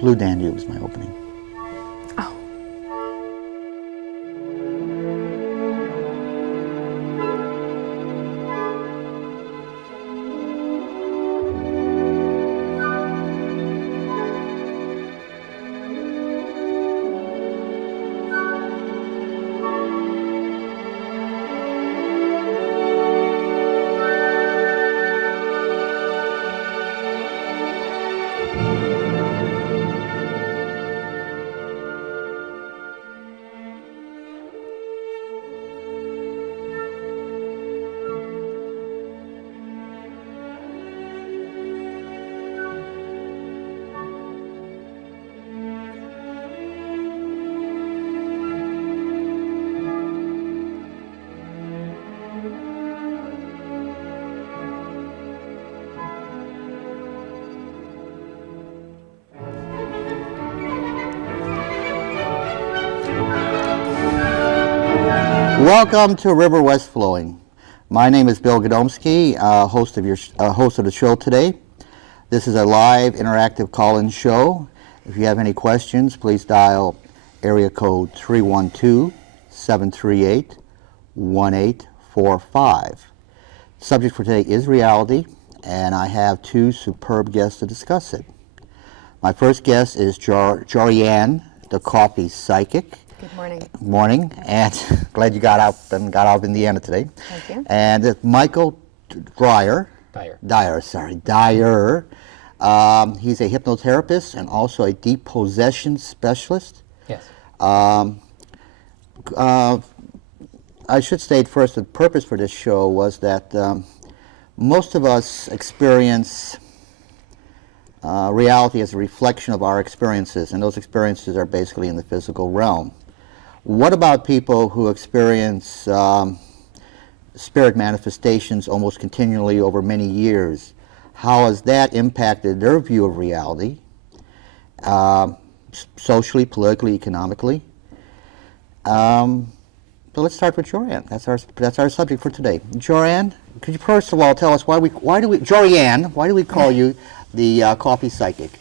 Blue Danube is my opening. Oh. Welcome to Riverwest Flowing. My name is Bill Godomsky, host of the show today. This is a live interactive call-in show. If you have any questions, please dial area code 312-738-1845. Subject for today is reality, and I have two superb guests to discuss it. My first guest is Jorianne, the coffee psychic. Good morning. Morning, and glad you got out in the end today. Thank you. And Michael Dyer. He's a hypnotherapist and also a deep possession specialist. Yes. I should state first the purpose for this show was that most of us experience reality as a reflection of our experiences, and those experiences are basically in the physical realm. What about people who experience spirit manifestations almost continually over many years? How has that impacted their view of reality, socially, politically, economically? So let's start with Jorianne. That's our subject for today. Jorianne, could you first of all tell us why do we call you the coffee psychic?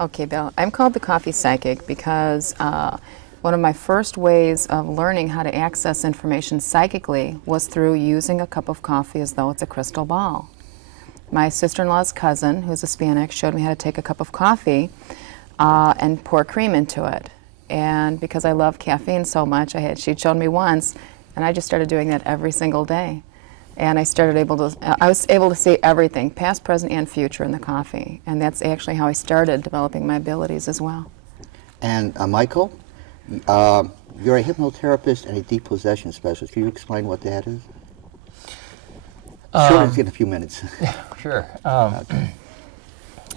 Okay, Bill. I'm called the coffee psychic because one of my first ways of learning how to access information psychically was through using a cup of coffee as though it's a crystal ball. My sister-in-law's cousin, who's Hispanic, showed me how to take a cup of coffee and pour cream into it. And because I love caffeine so much, she'd shown me once, and I just started doing that every single day. And I was able to see everything, past, present, and future in the coffee. And that's actually how I started developing my abilities as well. And Michael, you're a hypnotherapist and a deep possession specialist. Can you explain what that is? Sure, it's in a few minutes. Sure.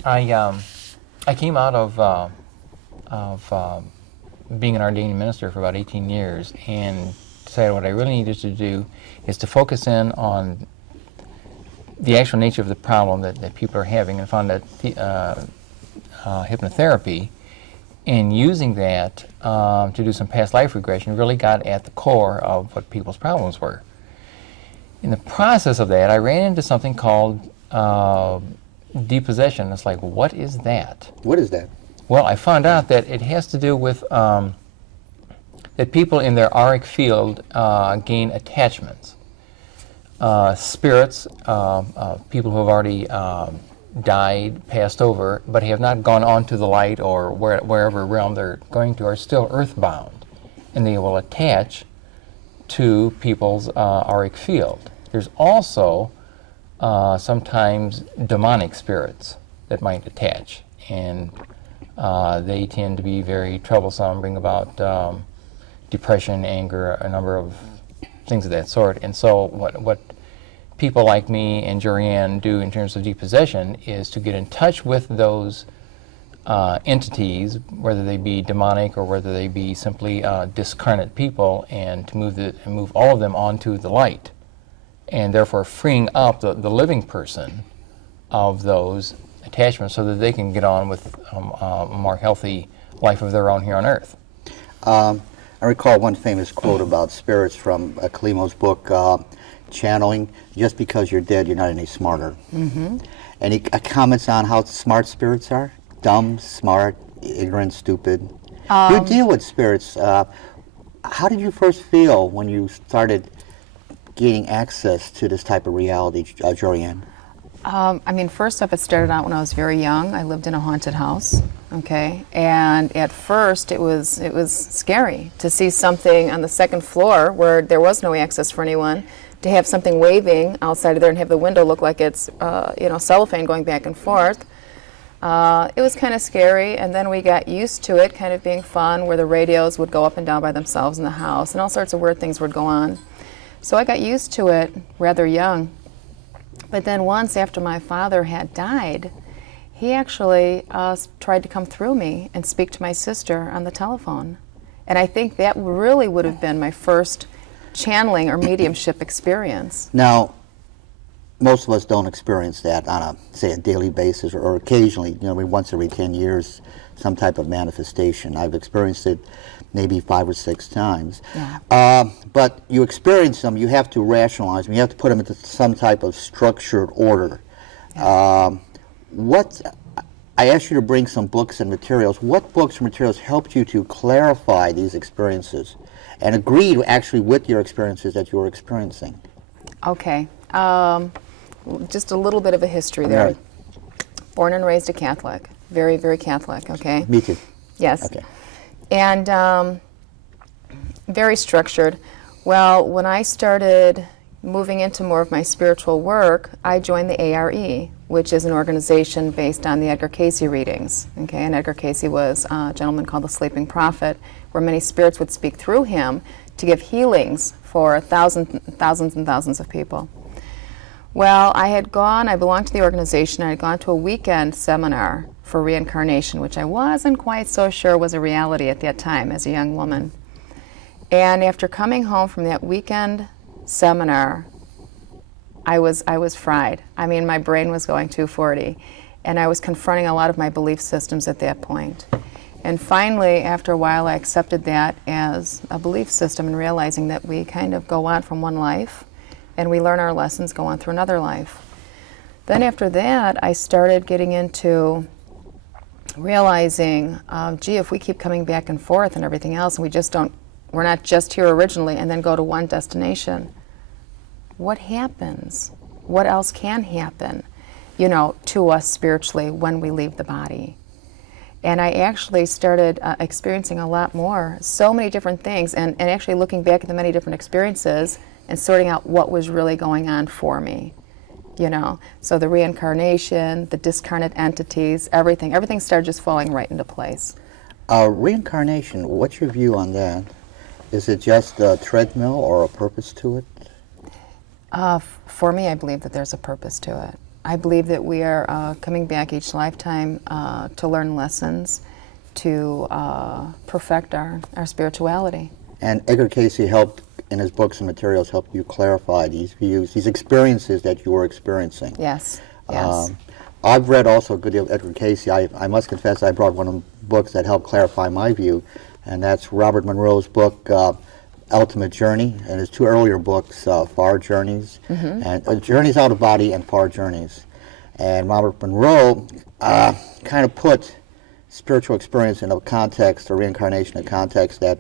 I came out of being an ordained minister for about 18 years and decided what I really needed to do is to focus in on the actual nature of the problem that people are having, and found that hypnotherapy and using that to do some past life regression really got at the core of what people's problems were. In the process of that, I ran into something called depossession. It's like, what is that? What is that? Well, I found out that it has to do with that people in their auric field gain attachments. Spirits, people who have already died, passed over, but have not gone on to the light or wherever realm they're going to, are still earthbound, and they will attach to people's auric field. There's also sometimes demonic spirits that might attach, and they tend to be very troublesome, bring about depression, anger, a number of things of that sort. And so what people like me and Jorianne do in terms of depossession is to get in touch with those entities, whether they be demonic or whether they be simply discarnate people, and to move all of them onto the light, and therefore freeing up the living person of those attachments so that they can get on with a more healthy life of their own here on Earth. I recall one famous quote about spirits from Kalimo's book, Channeling, just because you're dead, you're not any smarter. Mm-hmm. And he comments on how smart spirits are. Dumb, smart, ignorant, stupid? You deal with spirits. How did you first feel when you started gaining access to this type of reality, Jorianne? I mean, first off, it started out when I was very young. I lived in a haunted house, okay? And at first, it was scary to see something on the second floor where there was no access for anyone, to have something waving outside of there and have the window look like it's, cellophane going back and forth. It was kind of scary, and then we got used to it kind of being fun, where the radios would go up and down by themselves in the house, and all sorts of weird things would go on. So I got used to it rather young. But then once after my father had died, he actually tried to come through me and speak to my sister on the telephone. And I think that really would have been my first channeling or mediumship experience. Now, most of us don't experience that on a daily basis, or occasionally, once every 10 years, some type of manifestation. I've experienced it maybe 5 or 6 times. Yeah. But you experience them, you have to rationalize them, you have to put them into some type of structured order. Yeah. I asked you to bring some books and materials. What books or materials helped you to clarify these experiences and agreed actually with your experiences that you were experiencing? Okay. Just a little bit of a history there. Right. Born and raised a Catholic. Very, very Catholic, okay? Me too. Yes. Okay. And very structured. Well, when I started moving into more of my spiritual work, I joined the ARE, which is an organization based on the Edgar Cayce readings. Okay, and Edgar Cayce was a gentleman called the Sleeping Prophet, where many spirits would speak through him to give healings for thousands and thousands of people. Well, I belonged to the organization. I had gone to a weekend seminar for reincarnation, which I wasn't quite so sure was a reality at that time as a young woman. And after coming home from that weekend seminar, I was fried. I mean, my brain was going 240, and I was confronting a lot of my belief systems at that point. And finally, after a while, I accepted that as a belief system, and realizing that we kind of go on from one life, and we learn our lessons, go on through another life. Then after that, I started getting into realizing, if we keep coming back and forth and everything else, and we're not just here originally and then go to one destination, what happens? What else can happen, to us spiritually when we leave the body? And I actually started experiencing a lot more, so many different things, and actually looking back at the many different experiences and sorting out what was really going on for me, So the reincarnation, the discarnate entities, everything started just falling right into place. Reincarnation, what's your view on that? Is it just a treadmill or a purpose to it? For me, I believe that there's a purpose to it. I believe that we are coming back each lifetime to learn lessons, to perfect our spirituality. And Edgar Cayce helped, in his books and materials, helped you clarify these views, these experiences that you were experiencing. Yes, yes. I've read also a good deal of Edgar Cayce. I must confess I brought one of the books that helped clarify my view, and that's Robert Monroe's book, Ultimate Journey, and his 2 earlier books, Far Journeys, and Journeys Out of Body and Far Journeys. And Robert Monroe kind of put spiritual experience in a context, or reincarnation in a context that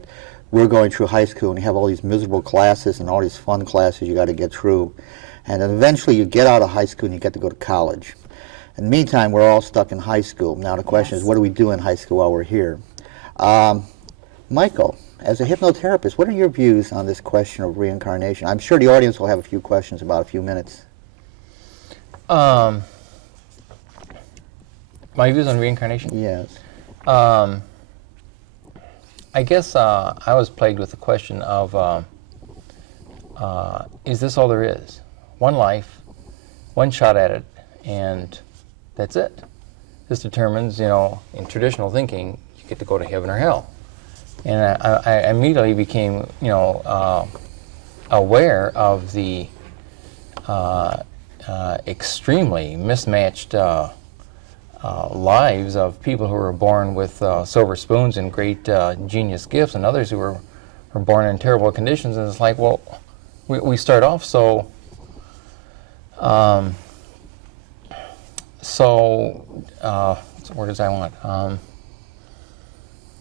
we're going through high school and you have all these miserable classes and all these fun classes you got to get through. And then eventually you get out of high school and you get to go to college. In the meantime, we're all stuck in high school. Now the question is, what do we do in high school while we're here? Michael, as a hypnotherapist, what are your views on this question of reincarnation? I'm sure the audience will have a few questions about a few minutes. My views on reincarnation? Yes. I guess I was plagued with the question of, is this all there is? One life, one shot at it, and that's it. This determines, in traditional thinking, you get to go to heaven or hell. And I immediately became, aware of the extremely mismatched lives of people who were born with silver spoons and great genius gifts, and others who were born in terrible conditions. And it's like, well, we start off so what words I want?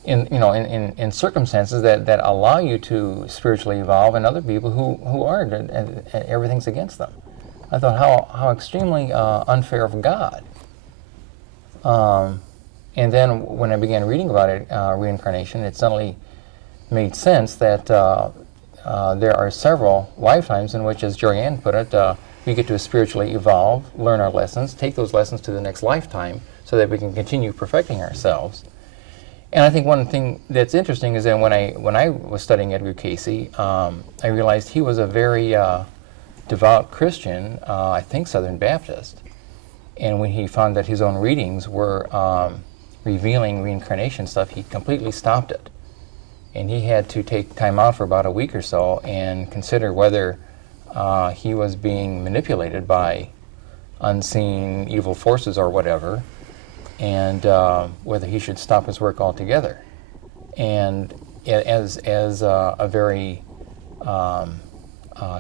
in circumstances that allow you to spiritually evolve, and other people who aren't, and everything's against them. I thought how extremely unfair of God. And then when I began reading about it, reincarnation, it suddenly made sense that there are several lifetimes in which, as Joanne put it, we get to spiritually evolve, learn our lessons, take those lessons to the next lifetime so that we can continue perfecting ourselves. And I think one thing that's interesting is that when I was studying Edgar Casey, I realized he was a very devout Christian, I think Southern Baptist. And when he found that his own readings were revealing reincarnation stuff, he completely stopped it. And he had to take time out for about a week or so and consider whether he was being manipulated by unseen evil forces or whatever, and whether he should stop his work altogether. And as a very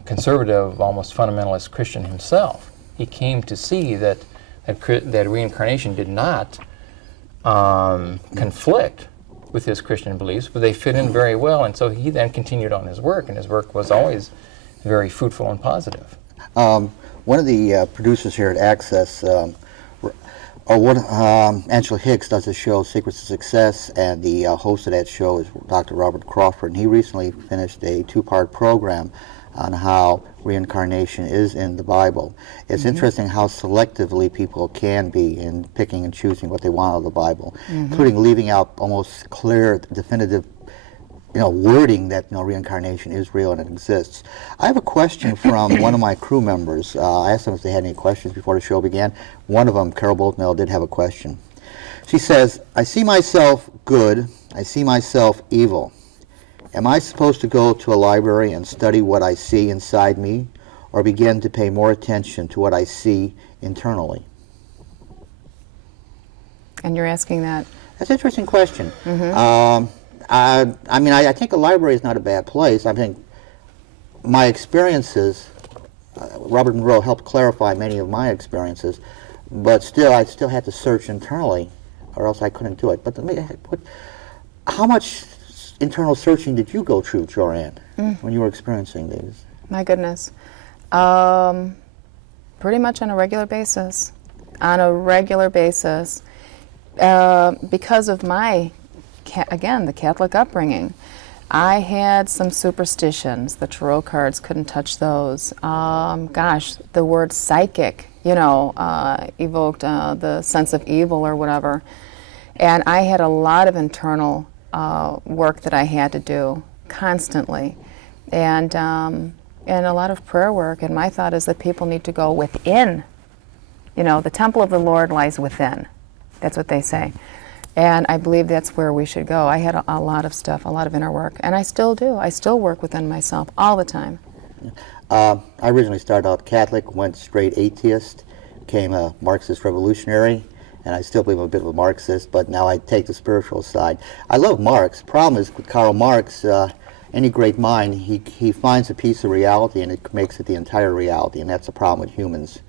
conservative, almost fundamentalist Christian himself, he came to see that reincarnation did not conflict with his Christian beliefs, but they fit in very well, and so he then continued on his work, and his work was always very fruitful and positive. One of the producers here at Access, Angela Hicks, does a show, Secrets of Success, and the host of that show is Dr. Robert Crawford, and he recently finished a 2-part program on how reincarnation is in the Bible. It's interesting how selectively people can be in picking and choosing what they want out of the Bible, including leaving out almost clear, definitive wording that reincarnation is real and it exists. I have a question from one of my crew members. I asked them if they had any questions before the show began. One of them, Carol Boltmel, did have a question. She says, I see myself good, I see myself evil. Am I supposed to go to a library and study what I see inside me, or begin to pay more attention to what I see internally? And you're asking that? That's an interesting question. I think a library is not a bad place. I think my experiences, Robert Monroe helped clarify many of my experiences, but still, I still had to search internally, or else I couldn't do it. But how much internal searching did you go through, Joanne, when you were experiencing these? My goodness. Pretty much on a regular basis. Because of my, again, the Catholic upbringing. I had some superstitions. The tarot cards, couldn't touch those. The word psychic, evoked the sense of evil or whatever. And I had a lot of internal work that I had to do constantly, and a lot of prayer work. And my thought is that people need to go within. The temple of the Lord lies within. That's what they say. And I believe that's where we should go. I had a lot of stuff, a lot of inner work, and I still do. I still work within myself all the time. I originally started out Catholic, went straight atheist, became a Marxist revolutionary, and I still believe I'm a bit of a Marxist, but now I take the spiritual side. I love Marx. Problem is with Karl Marx, any great mind, he finds a piece of reality and it makes it the entire reality, and that's the problem with humans.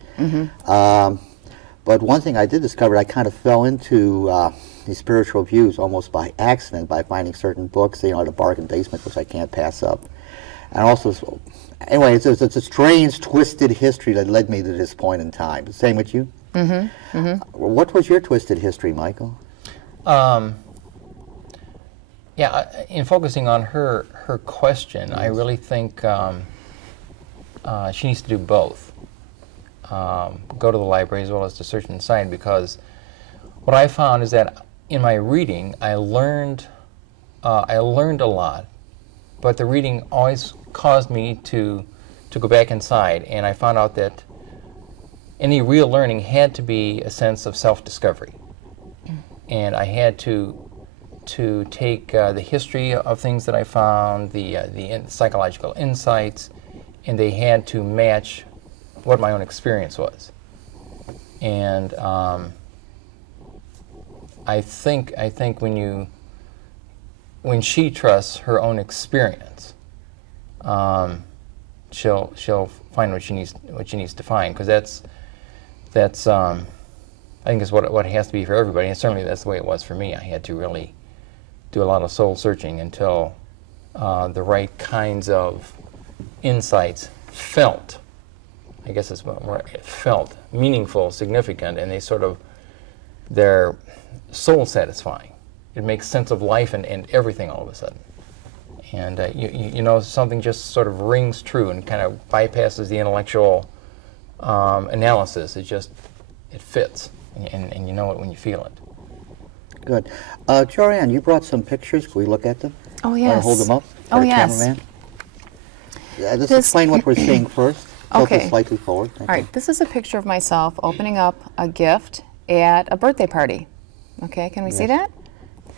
But one thing I did discover, I kind of fell into these spiritual views almost by accident by finding certain books, at a bargain basement, which I can't pass up. And also, anyway, it's a strange, twisted history that led me to this point in time. Same with you? What was your twisted history, Michael? In focusing on her question, I really think she needs to do both. Go to the library as well as to search inside, because what I found is that in my reading, I learned a lot, but the reading always caused me to go back inside, and I found out that any real learning had to be a sense of self-discovery, and I had to take the history of things that I found, the psychological insights, and they had to match what my own experience was. And I think when she trusts her own experience, she'll find what she needs to find, because that's I think is what it has to be for everybody, and certainly that's the way it was for me. I had to really do a lot of soul searching until the right kinds of insights felt, I guess it's more felt, meaningful, significant, and they're soul satisfying. It makes sense of life and everything all of a sudden. And you know, something just sort of rings true and kind of bypasses the intellectual analysis. It fits, and you know it when you feel it. Good. Jorianne, you brought some pictures. Can we look at them? Oh, yes. Want to hold them up? Oh, For the yes. Cameraman? Let's explain what we're seeing first. Tilt Okay. it slightly forward. Thank All you. right, this is a picture of myself opening up a gift at a birthday party. Okay, can we see that?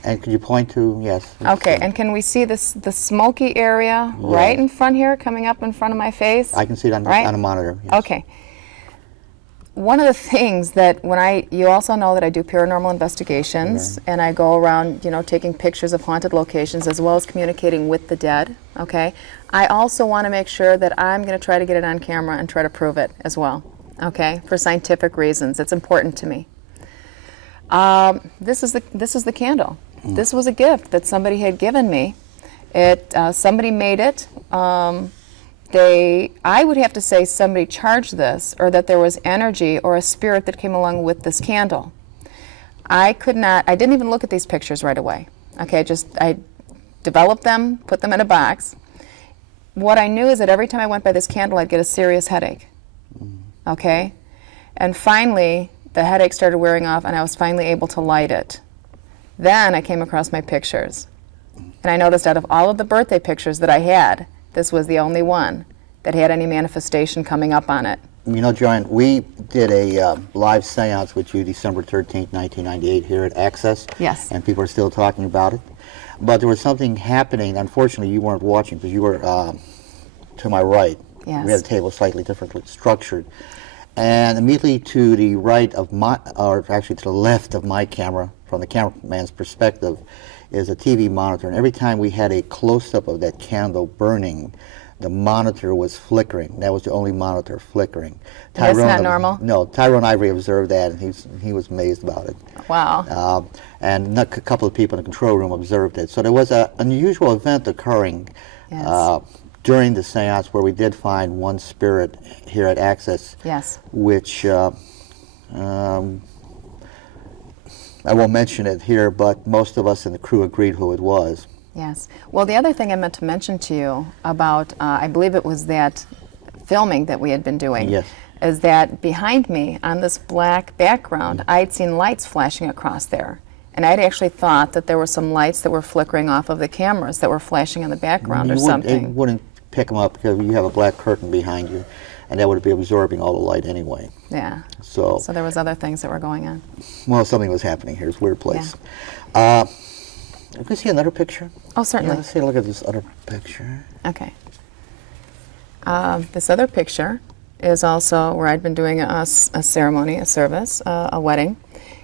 And could you point to, yes. Okay, and can we see the smoky area right in front here, coming up in front of my face? I can see it on, Right? on a monitor. Yes. Okay. One of the things that you also know that I do paranormal investigations, and I go around, you know, taking pictures of haunted locations as well as communicating with the dead, okay? I also want to make sure that I'm going to try to get it on camera and try to prove it as well, okay? For scientific reasons. It's important to me. This is the candle. This was a gift that somebody had given me. Somebody made it. I would have to say somebody charged this, or that there was energy or a spirit that came along with this candle. I didn't even look at these pictures right away. Okay, I developed them, put them in a box. What I knew is that every time I went by this candle, I'd get a serious headache. Okay? And finally, the headache started wearing off, and I was finally able to light it. Then I came across my pictures. And I noticed out of all of the birthday pictures that I had, this was the only one that had any manifestation coming up on it. You know, John, we did a live seance with you December 13th, 1998 here at Access. Yes. And people are still talking about it. But there was something happening. Unfortunately, you weren't watching because you were to my right. Yes. We had a table slightly differently structured. And immediately to the right of or actually to the left of my camera, from the cameraman's perspective, is a TV monitor. And every time we had a close-up of that candle burning, the monitor was flickering. That was the only monitor flickering. That's not normal? No, Tyrone Ivory observed that, and he was amazed about it. Wow. And a couple of people in the control room observed it. So there was an unusual event occurring Yes. during the seance where we did find one spirit here at Access, Yes. which I won't mention it here, but most of us in the crew agreed who it was. Yes. Well, the other thing I meant to mention to you about, I believe it was that filming that we had been doing, Yes. is that behind me on this black background, I'd seen lights flashing across there. And I'd actually thought that there were some lights that were flickering off of the cameras that were flashing in the background or something. It wouldn't pick them up because you have a black curtain behind you, and that would be absorbing all the light anyway. Yeah. So there was other things that were going on. well, something was happening here. It's a weird place. Can we see another picture? Oh, certainly. Yeah, let's take a look at this other picture. Okay. This other picture is also where I'd been doing a ceremony, a service, a wedding.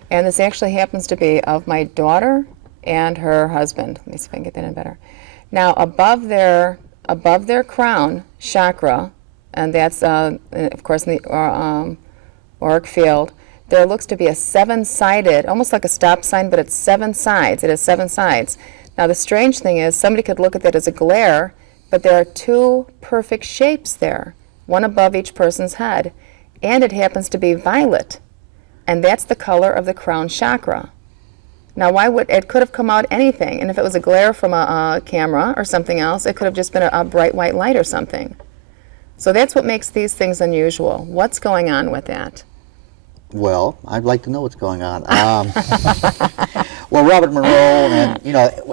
And this actually happens to be of my daughter and her husband. Let me see if I can get that in better. Now, above their crown chakra, and that's, of course, in the auric field, there looks to be a seven-sided, almost like a stop sign, but it's seven sides. It has seven sides. Now, the strange thing is somebody could look at that as a glare, but there are two perfect shapes there, one above each person's head, and it happens to be violet, and that's the color of the crown chakra. Now, it could have come out anything, and if it was a glare from a camera or something else, it could have just been a bright white light or something. So that's what makes these things unusual. What's going on with that? Well, I'd like to know what's going on. Well, Robert Monroe and,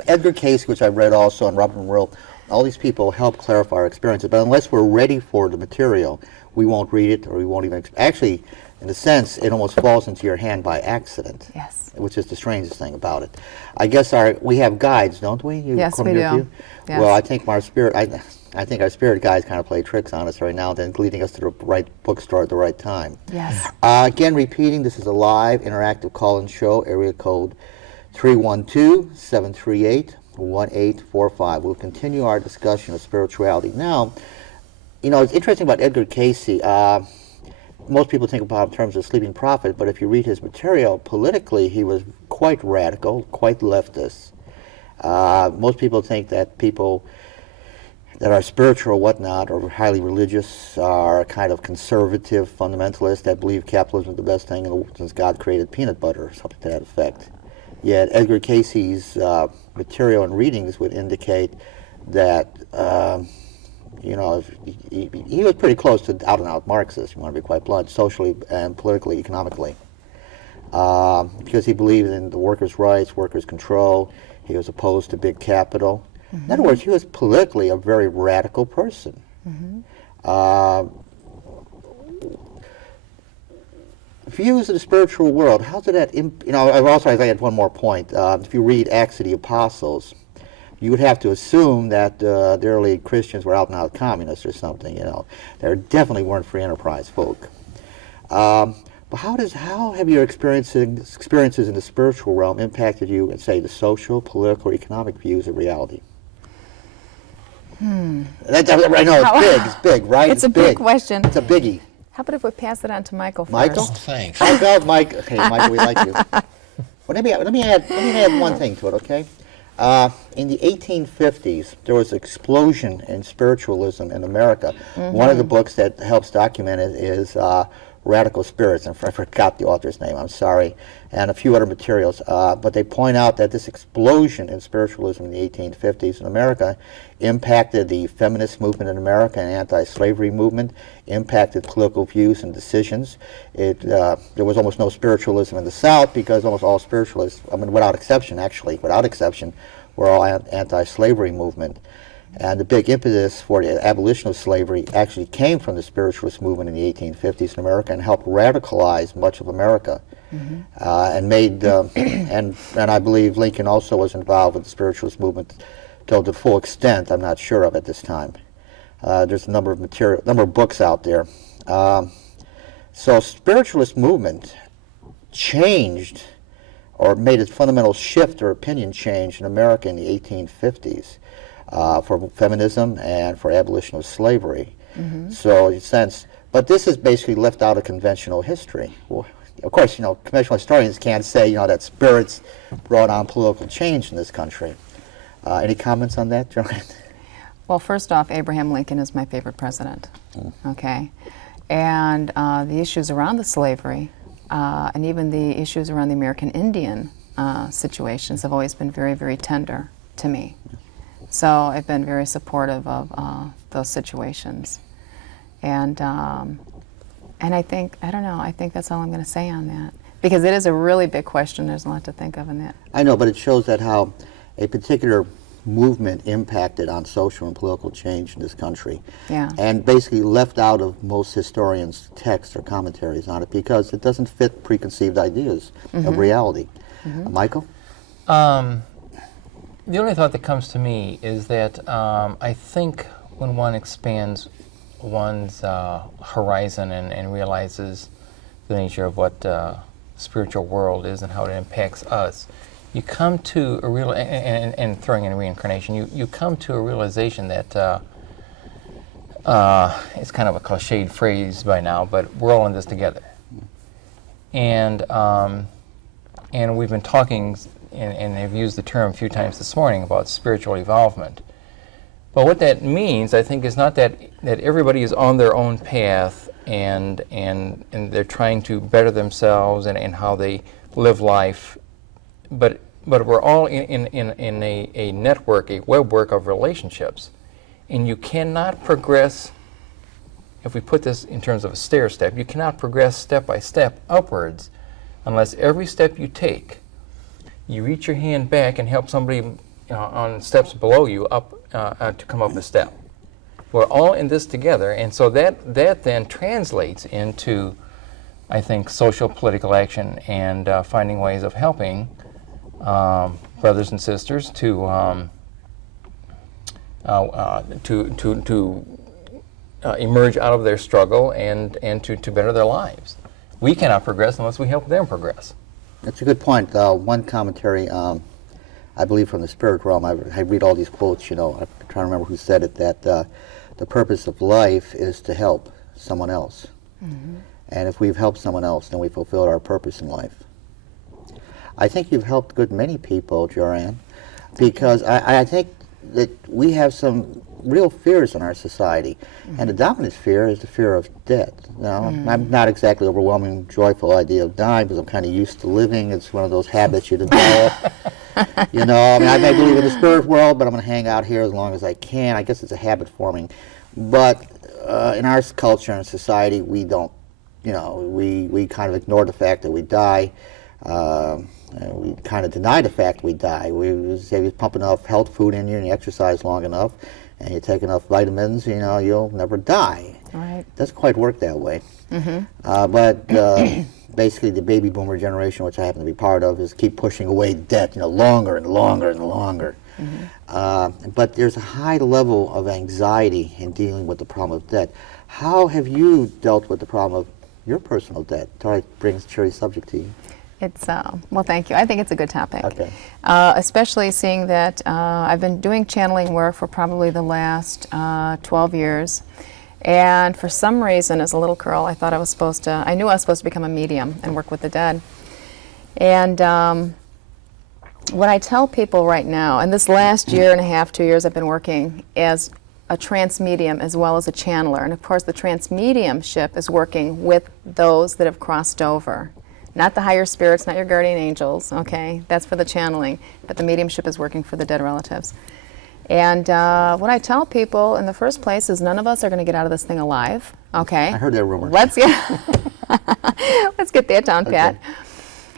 Edgar Cayce, which I've read also, and Robert Monroe, all these people help clarify our experiences. But unless we're ready for the material, we won't read it, or we won't even... Actually, in a sense, it almost falls into your hand by accident. Yes. Which is the strangest thing about it. I guess we have guides, don't we? Yes, we do. Yes. Well, I think our spirit guides kind of play tricks on us right now, then leading us to the right bookstore at the right time. Yes. Again, repeating, this is a live interactive call-in show, area code 312-738-1845. We'll continue our discussion of spirituality. Now, it's interesting about Edgar Cayce. Most people think about him in terms of sleeping prophet, but if you read his material, politically, he was quite radical, quite leftist. Most people think that people that are spiritual or whatnot or highly religious are kind of conservative fundamentalists that believe capitalism is the best thing since God created peanut butter or something to that effect. Yet Edgar Casey's material and readings would indicate that he was pretty close to out-and-out Marxist, you want to be quite blunt, socially and politically, economically. Because he believed in the workers' rights, workers' control. He was opposed to big capital. In other words, he was politically a very radical person. Views of the spiritual world, how did that, I had one more point. If you read Acts of the Apostles, you would have to assume that the early Christians were out-and-out communists or something, They definitely weren't free enterprise folk. But how have your experiences in the spiritual realm impacted you in, say, the social, political, or economic views of reality? I know it's big, right? It's a big question. It's a biggie. How about if we pass it on to Michael first? Michael? Oh, thanks. Mike. Okay, Michael, we like you. Well, let me add one thing to it, okay? In the 1850s, there was an explosion in spiritualism in America. One of the books that helps document it is Radical Spirits, and I forgot the author's name, I'm sorry, and a few other materials. But they point out that this explosion in spiritualism in the 1850s in America impacted the feminist movement in America and anti-slavery movement, impacted political views and decisions. There was almost no spiritualism in the South because almost all spiritualists, without exception, were all anti-slavery movement. And the big impetus for the abolition of slavery actually came from the spiritualist movement in the 1850s in America and helped radicalize much of America. And made, and I believe Lincoln also was involved with the spiritualist movement to the full extent. I'm not sure of at this time. There's a number of books out there. So spiritualist movement changed or made a fundamental shift or opinion change in America in the 1850s. For feminism and for abolition of slavery. So in a sense, but this is basically left out of conventional history. Well, of course, conventional historians can't say, that spirits brought on political change in this country. Any comments on that, Joanne? Well, first off, Abraham Lincoln is my favorite president, okay? And the issues around the slavery and even the issues around the American Indian situations have always been very, very tender to me. So I've been very supportive of those situations. And I think that's all I'm going to say on that. Because it is a really big question. There's a lot to think of in that. I know, but it shows that how a particular movement impacted on social and political change in this country. Yeah. And basically left out of most historians' texts or commentaries on it because it doesn't fit preconceived ideas of reality. Michael? The only thought that comes to me is that I think when one expands one's horizon and realizes the nature of what spiritual world is and how it impacts us, you come to a real, and throwing in reincarnation, you come to a realization that it's kind of a cliched phrase by now, but we're all in this together. And we've been talking and I've used the term a few times this morning about spiritual evolvement. But what that means, I think, is not that everybody is on their own path and they're trying to better themselves and how they live life, but we're all in a network, a webwork of relationships. And you cannot progress, if we put this in terms of a stair step, you cannot progress step by step upwards unless every step you take, you reach your hand back and help somebody on steps below you up to come up a step. We're all in this together, and so that then translates into, I think, social political action and finding ways of helping brothers and sisters to emerge out of their struggle and to better their lives. We cannot progress unless we help them progress. That's a good point. One commentary, I believe from the spirit realm, I read all these quotes, I'm trying to remember who said it, that the purpose of life is to help someone else. And if we've helped someone else, then we fulfilled our purpose in life. I think you've helped a good many people, Joanne. because I think that we have some real fears in our society, and the dominant fear is the fear of death. Now, I'm not exactly overwhelming, joyful idea of dying because I'm kind of used to living. It's one of those habits you develop. You know, I mean, I may believe in the spirit world, but I'm going to hang out here as long as I can. I guess it's a habit forming. But in our culture and society, we don't, you know, we kind of ignore the fact that we die. We kind of deny the fact we die. We say we pump enough health food in you and you exercise long enough and you take enough vitamins, you know, you'll never die. Right. It doesn't quite work that way. But basically the baby boomer generation, which I happen to be part of, is keep pushing away death, you know, longer and longer and longer. But there's a high level of anxiety in dealing with the problem of death. How have you dealt with the problem of your personal death? Try to bring a serious subject to you. It's, well, thank you. I think it's a good topic. Okay. Especially seeing that I've been doing channeling work for probably the last 12 years. And for some reason, as a little girl, I thought I was supposed to, I knew I was supposed to become a medium and work with the dead. And what I tell people right now, and this last year and a half, 2 years, I've been working as a trance medium as well as a channeler. And of course, the trance mediumship is working with those that have crossed over. Not the higher spirits, not your guardian angels, okay? That's for the channeling. But the mediumship is working for the dead relatives. And what I tell people in the first place is none of us are going to get out of this thing alive, okay? I heard that rumor. Let's get that down, Pat. Okay.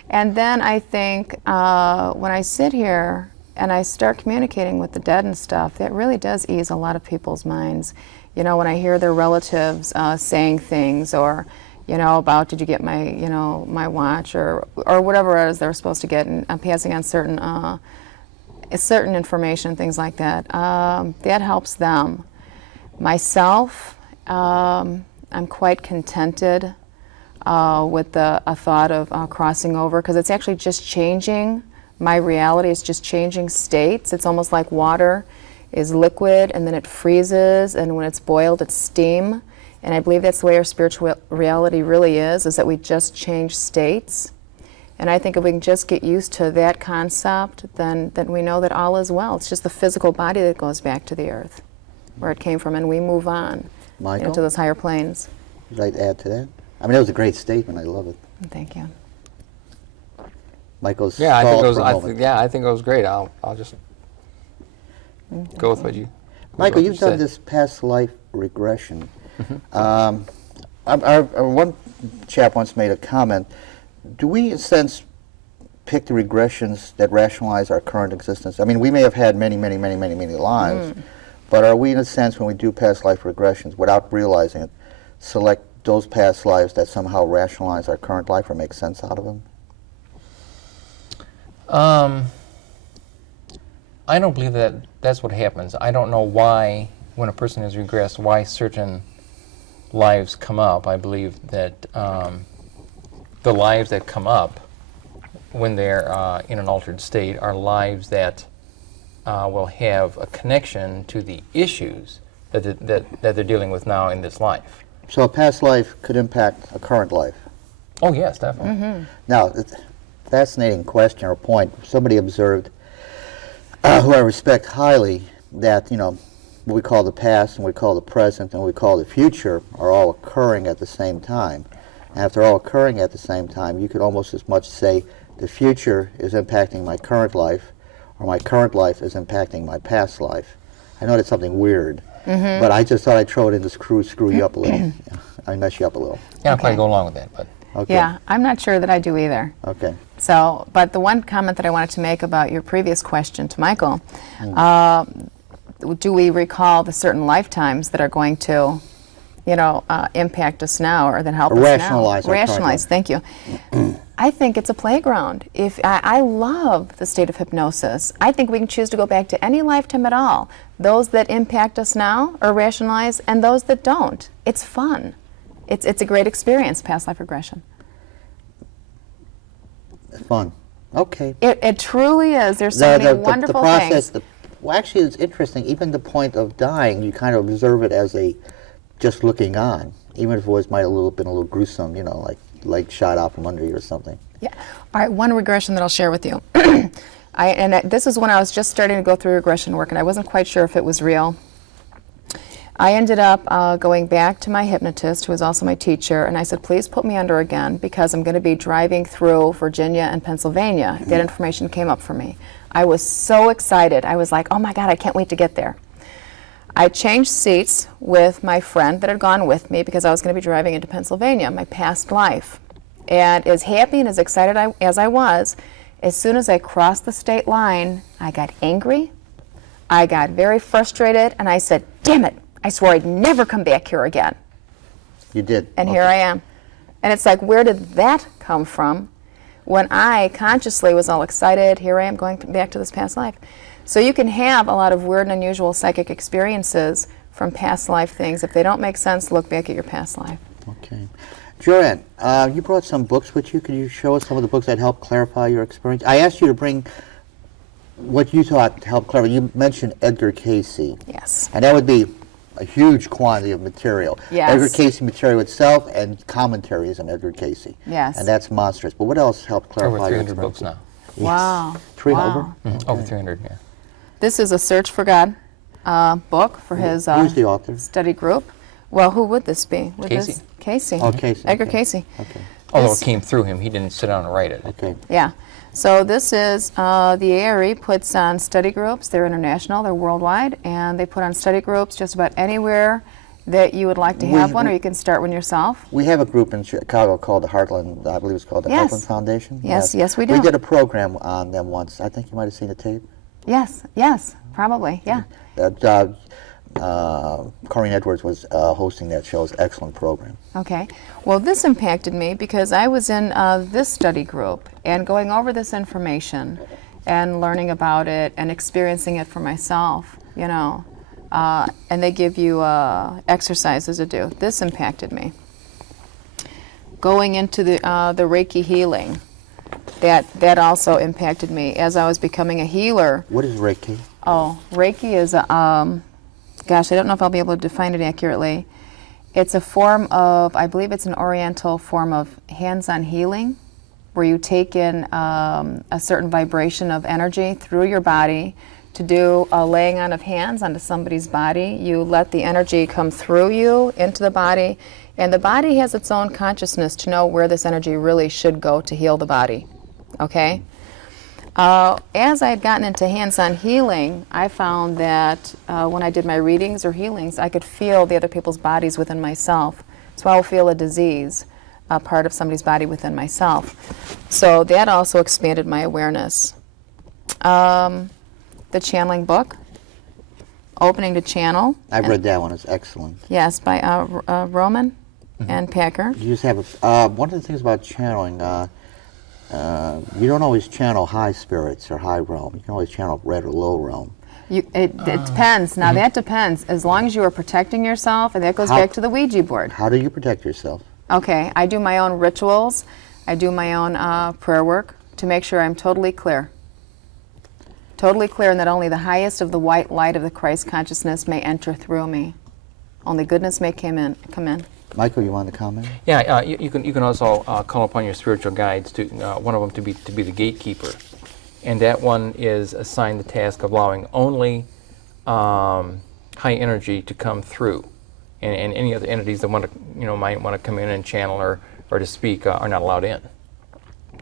And then I think when I sit here and I start communicating with the dead and stuff, that really does ease a lot of people's minds. You know, when I hear their relatives saying things, or you know, about did you get my, you know, my watch, or whatever it is they're supposed to get, and I'm passing on certain information, things like that. That helps them. Myself, I'm quite contented with a thought of crossing over, because it's actually just changing my reality. It's just changing states. It's almost like water is liquid and then it freezes, and when it's boiled, it's steam. And I believe that's the way our spiritual reality really is that we just change states. And I think if we can just get used to that concept, then we know that all is well. It's just the physical body that goes back to the earth, where it came from, and we move on Michael? into those higher planes. Would you like to add to that? I mean, that was a great statement. I love it. Thank you. Michael's Yeah, I think it stalled was. for a moment. I think it was great. I'll just go with what you. Michael, what you've you done said. this past life regression. One chap once made a comment. Do we, in a sense, pick the regressions that rationalize our current existence? I mean, we may have had many lives, but are we, in a sense, when we do past life regressions, without realizing it, select those past lives that somehow rationalize our current life or make sense out of them? I don't believe that that's what happens. I don't know why, when a person has regressed, why certain lives come up. I believe that the lives that come up when they're in an altered state are lives that will have a connection to the issues that they're dealing with now in this life. So a past life could impact a current life. Oh yes, definitely. Now, it's a fascinating question or point. Somebody observed, who I respect highly, that, you know, what we call the past and what we call the present and what we call the future are all occurring at the same time. And if they're all occurring at the same time, you could almost as much say the future is impacting my current life, or my current life is impacting my past life. I know that's something weird, but I just thought I'd throw it in to screw you up a little. I mess you up a little. Can't quite go along with that, but Okay. Yeah, I'm not sure that I do either. Okay. So, but the one comment that I wanted to make about your previous question to Michael, do we recall the certain lifetimes that are going to, you know, impact us now, or that help us Rationalize now? our current Rationalize, life. thank you. I think it's a playground. If I love the state of hypnosis. I think we can choose to go back to any lifetime at all. Those that impact us now are rationalized, and those that don't. It's fun. It's a great experience, past life regression. Fun. Okay. It truly is. There's so many wonderful the process, things. Well, actually, it's interesting. Even the point of dying, you kind of observe it as a just looking on, even if it was might have been a little gruesome, you know, like shot out from under you or something. Yeah. All right, one regression that I'll share with you. This is when I was just starting to go through regression work, and I wasn't quite sure if it was real. I ended up going back to my hypnotist, who was also my teacher, and I said, please put me under again, because I'm going to be driving through Virginia and Pennsylvania. That information came up for me. I was so excited. I was like, oh my God, I can't wait to get there. I changed seats with my friend that had gone with me, because I was going to be driving into Pennsylvania, my past life. And as happy and as excited as I was, as soon as I crossed the state line, I got angry, I got very frustrated, and I said, damn it, I swore I'd never come back here again. You did. And here I am. And it's like, where did that come from? When I consciously was all excited, here I am going back to this past life. So you can have a lot of weird and unusual psychic experiences from past life things. If they don't make sense, look back at your past life. Okay. Joanne, you brought some books with you. Could you show us some of the books that help clarify your experience? I asked you to bring what you thought helped clarify. You mentioned Edgar Cayce. Yes. And that would be a huge quantity of material. Yes. Edgar Cayce material itself and commentaries on Edgar Cayce. Yes. And that's monstrous. But what else helped clarify Over your 300 books experience? now. Yes. Wow. Over? Mm-hmm. Over 300, yeah. This is a Search for God book for his Who's the author? study group. Well, who would this be? Cayce. Cayce. Oh, Cayce. Edgar Okay. Cayce. Okay. Although This- it came through him, he didn't sit down and write it. Okay. Yeah. So this is, the ARE puts on study groups. They're international, they're worldwide, and they put on study groups just about anywhere that you would like to have one, or you can start one yourself. We have a group in Chicago called the Heartland, I believe it's called the Yes. Heartland Foundation. Yes, we do. We did a program on them once. I think you might have seen the tape. Yes, probably, yeah. Corrine Edwards was hosting that show. It was an excellent program. Okay. Well, this impacted me because I was in this study group and going over this information and learning about it and experiencing it for myself, you know. And they give you exercises to do. This impacted me. Going into the Reiki healing, that also impacted me as I was becoming a healer. What is Reiki? Oh, Reiki is a, gosh, I don't know if I'll be able to define it accurately. It's a form of, I believe it's an oriental form of hands-on healing, where you take in a certain vibration of energy through your body to do a laying on of hands onto somebody's body. You let the energy come through you into the body, and the body has its own consciousness to know where this energy really should go to heal the body, okay? As I had gotten into hands-on healing, I found that when I did my readings or healings, I could feel the other people's bodies within myself. So I will feel a disease, a part of somebody's body within myself. So that also expanded my awareness. The channeling book, Opening to Channel. I've read that one. It's excellent. Yes, by Roman and Packer. You just have one of the things about channeling. You don't always channel high spirits or high realm. You can always channel red or low realm. It depends. Now that depends. As long as you are protecting yourself, and that goes back to the Ouija board. How do you protect yourself? Okay, I do my own rituals. I do my own prayer work to make sure I'm totally clear. Totally clear, and that only the highest of the white light of the Christ consciousness may enter through me. Only goodness may come in. Michael, you want to comment? Yeah, you can also call upon your spiritual guides to one of them to be the gatekeeper, and that one is assigned the task of allowing only high energy to come through, and any other entities that might want to come in and channel or to speak are not allowed in.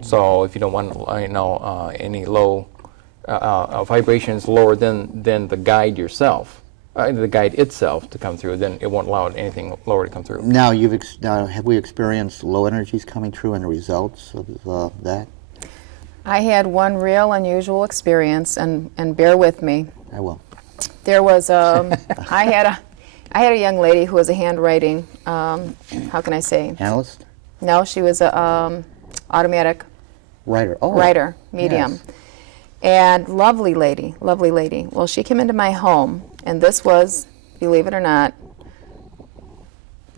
So if you don't want any low vibrations lower than the guide yourself. The guide itself to come through, then it won't allow anything lower to come through. Now, have we experienced low energies coming through and the results of that? I had one real unusual experience, and bear with me. I will. There was I had a young lady who was a handwriting. How can I say? Analyst? No, she was a automatic Writer. Oh. writer, medium. Yes. And lovely lady. Well, she came into my home, and this was, believe it or not,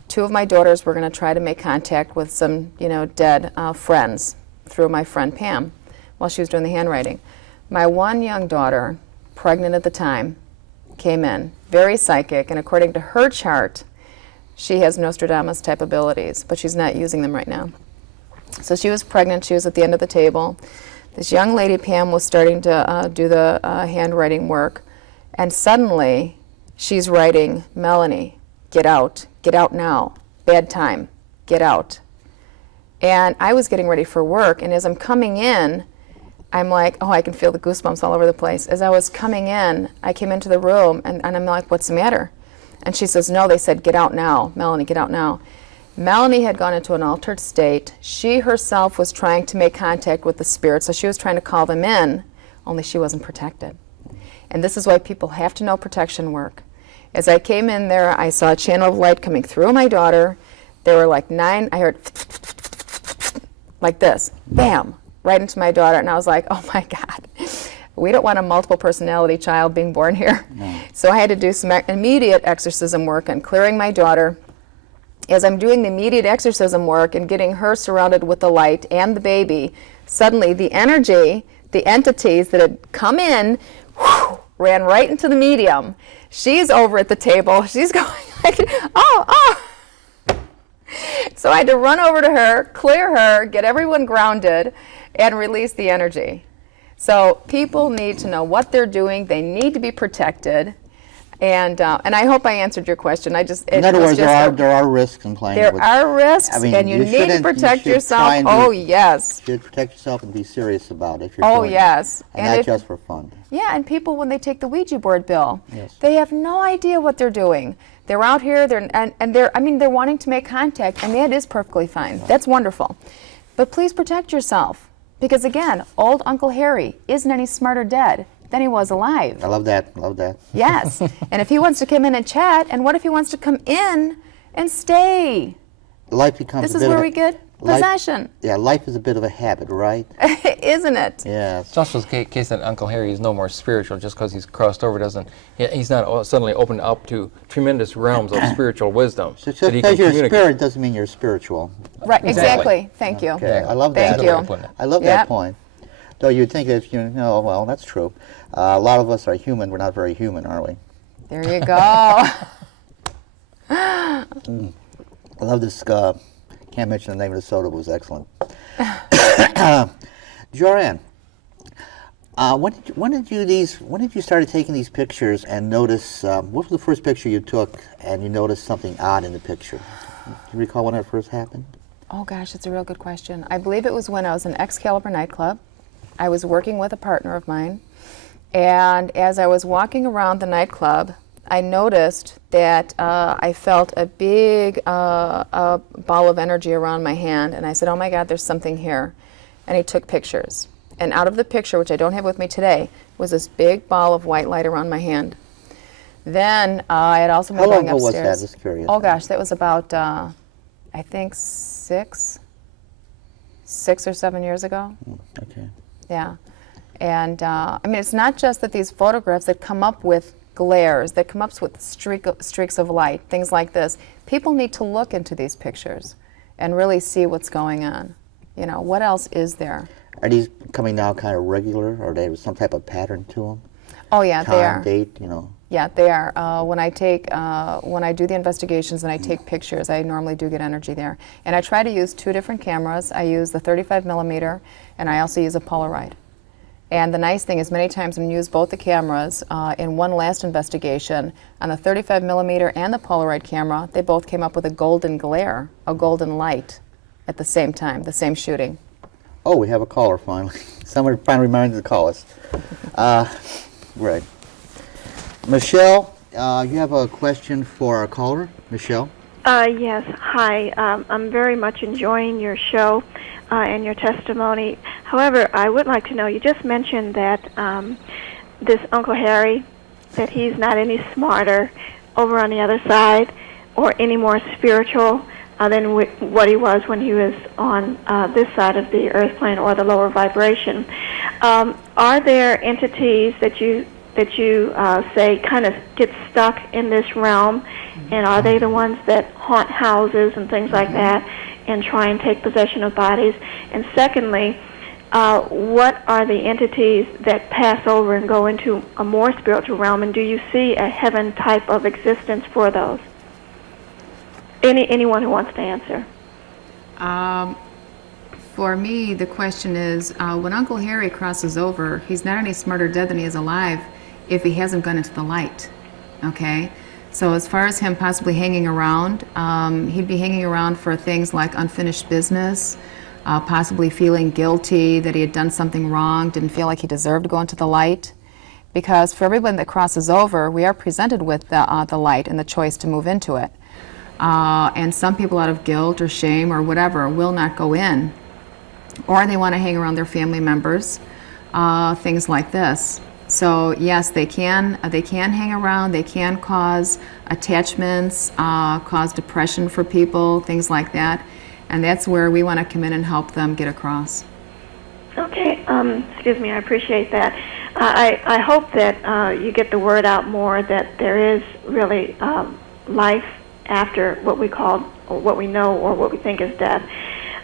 two of my daughters were going to try to make contact with some, dead friends through my friend Pam while she was doing the handwriting. My one young daughter, pregnant at the time, came in, very psychic, and according to her chart, she has Nostradamus type abilities, but she's not using them right now. So she was pregnant, she was at the end of the table. This young lady, Pam, was starting to do the handwriting work, and suddenly she's writing, Melanie, get out now, bad time, get out. And I was getting ready for work, and as I'm coming in, I'm like, oh, I can feel the goosebumps all over the place. As I was coming in, I came into the room, and I'm like, what's the matter? And she says, no, they said, get out now. Melanie, get out now. Melanie had gone into an altered state. She herself was trying to make contact with the spirits, so she was trying to call them in, only she wasn't protected. And this is why people have to know protection work. As I came in there, I saw a channel of light coming through my daughter. There were like 9, I heard like this, bam, right into my daughter. And I was like, oh my God, we don't want a multiple personality child being born here. No. So I had to do some immediate exorcism work on clearing my daughter. As I'm doing the immediate exorcism work and getting her surrounded with the light and the baby, suddenly the energy, the entities that had come in, ran right into the medium. She's over at the table. She's going like, oh. So I had to run over to her, clear her, get everyone grounded, and release the energy. So people need to know what they're doing. They need to be protected. And I hope I answered your question. In other words, there are risks in playing. There are risks, and you need to protect yourself. Oh, yes. You should protect yourself and be serious about it if you're doing yes. it. And not just for fun. Yeah, and people, when they take the Ouija board, Bill, yes. They have no idea what they're doing. They're out here, they're wanting to make contact, and that is perfectly fine. That's wonderful. But please protect yourself. Because again, old Uncle Harry isn't any smarter dead than he was alive. I love that. Yes. And if he wants to come in and chat, and what if he wants to come in and stay? Life becomes This is where we get possession. Life is a bit of a habit, right? Isn't it? Yes. It's also the case that Uncle Harry is no more spiritual just because he's crossed over. He's not suddenly opened up to tremendous realms of spiritual wisdom. So just because you're a spirit doesn't mean you're spiritual. Right, exactly. Thank you. Okay. I love that. Thank you. I love that point. Though you'd think that, well, that's true. A lot of us are human. We're not very human, are we? There you go. I love this. Can't mention the name of the soda. It was excellent. Joanne, when did you start taking these pictures and notice? What was the first picture you took and you noticed something odd in the picture? Do you recall when that first happened? Oh gosh, it's a real good question. I believe it was when I was in Excalibur nightclub. I was working with a partner of mine, and as I was walking around the nightclub, I noticed that I felt a big ball of energy around my hand, and I said, oh my God, there's something here. And he took pictures. And out of the picture, which I don't have with me today, was this big ball of white light around my hand. Then I had also been going upstairs. How long ago was that? Just curious. Oh gosh, that was about, I think 6 or 7 years ago. Okay. Yeah. And I mean, it's not just that these photographs that come up with glares, that come up with streaks of light, things like this. People need to look into these pictures and really see what's going on. What else is there? Are these coming now kind of regular, or there some type of pattern to them? Oh yeah, they are. Time, date, Yeah, they are. When I do the investigations and I take pictures, I normally do get energy there. And I try to use 2 different cameras. I use the 35 millimeter, and I also use a Polaroid. And the nice thing is many times when you use both the cameras, in one last investigation, on the 35 millimeter and the Polaroid camera, they both came up with a golden glare, a golden light at the same time, the same shooting. Oh, we have a caller finally. Someone finally reminded to call us. Right. Michelle, you have a question for our caller? Michelle? Yes. Hi. I'm very much enjoying your show and your testimony. However, I would like to know, you just mentioned that this Uncle Harry, that he's not any smarter over on the other side or any more spiritual than what he was when he was on this side of the earth plane or the lower vibration. Are there entities that you say kind of get stuck in this realm, and are they the ones that haunt houses and things like that and try and take possession of bodies? And secondly, what are the entities that pass over and go into a more spiritual realm, and do you see a heaven type of existence for those? Anyone who wants to answer. For me, the question is, when Uncle Harry crosses over, he's not any smarter dead than he is alive if he hasn't gone into the light, okay? So as far as him possibly hanging around, he'd be hanging around for things like unfinished business, possibly feeling guilty that he had done something wrong, didn't feel like he deserved to go into the light. Because for everyone that crosses over, we are presented with the light and the choice to move into it. And some people, out of guilt or shame or whatever, will not go in. Or they want to hang around their family members, things like this. So yes, they can hang around, they can cause attachments, cause depression for people, things like that. And that's where we want to come in and help them get across. Okay, excuse me, I appreciate that. I hope that you get the word out more that there is really life after what we call, or what we know, or what we think is death.